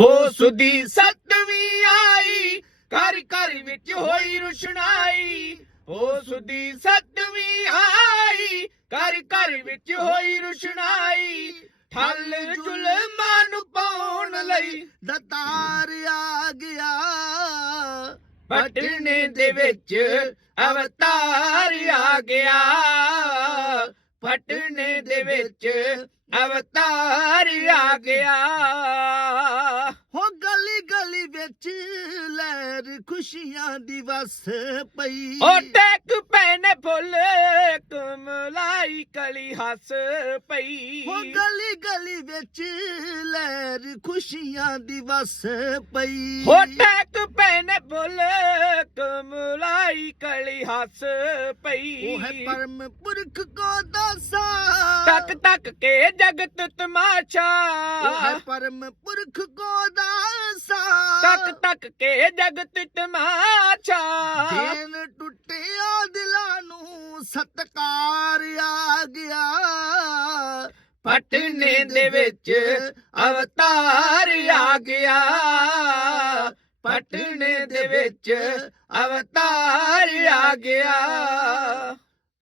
ਉਸ ਦੀ ਸਤਵੀਂ ਆਈ, ਘਰ ਘਰ ਵਿੱਚ ਹੋਈ ਰੁਸ਼ਨਾਈ। ਉਸ ਦੀ ਸਤਵੀਂ ਆਈ, ਘਰ ਘਰ ਵਿੱਚ ਹੋਈ ਰੁਸ਼ਨਾਈ। ਠੱਲ ਜ਼ੁਲਮਾਂ ਨੂੰ ਪਾਉਣ ਲਈ ਦਤਾਰ ਆ ਗਿਆ। ਪਟਨੇ ਦੇ ਵਿੱਚ ਅਵਤਾਰ ਆ ਗਿਆ। ਪਟਨੇ ਦੇ ਵਿੱਚ ਅਵਤਾਰ ਆ ਗਿਆ। ਵਿੱਚ ਲਹਿਰ ਖੁਸ਼ੀਆਂ ਦੀ ਵਸ ਪਈ। ਉਹ ਟੈਕ ਪੈਨੇ ਫੁੱਲ ਕਮਲਾਈ ਕਲੀ ਹੱਸ ਪਈ। ਹੋ ਗਲੀ ਗਲੀ ਵਿੱਚ ਲਹਿਰ ਖੁਸ਼ੀਆਂ ਦੀ ਵਸ ਪਈ। ਹੋ ਟੈਕ ਪੈਨੇ ਫੁੱਲ ਕਮਲਾਈ ਕਲੀ ਹੱਸ ਪਈ। ਉਹ ਹੈ ਪਰਮ ਪੁਰਖ ਕੋ ਦਾਸਾ ਤੱਕ ਤੱਕ ਕੇ ਜਗਤ ਤਮਾਸ਼ਾ। ਉਹ ਹੈ ਪਰਮ ਪੁਰਖ ਕੋ ਦਾਸਾ। ਤੱਕ ਤੱਕ ਕੇ ਜਗਤ ਤਮਾਸ਼ਾ। ਦੇਨ ਟੁੱਟਿਆ ਦਿਲਾਂ ਨੂੰ ਸਤਕਾਰ ਆ ਗਿਆ। ਪਟਨੇ ਦੇ ਵਿੱਚ ਅਵਤਾਰ ਆ ਗਿਆ। ਪਟਨੇ ਦੇ ਵਿੱਚ ਅਵਤਾਰ ਆ ਗਿਆ।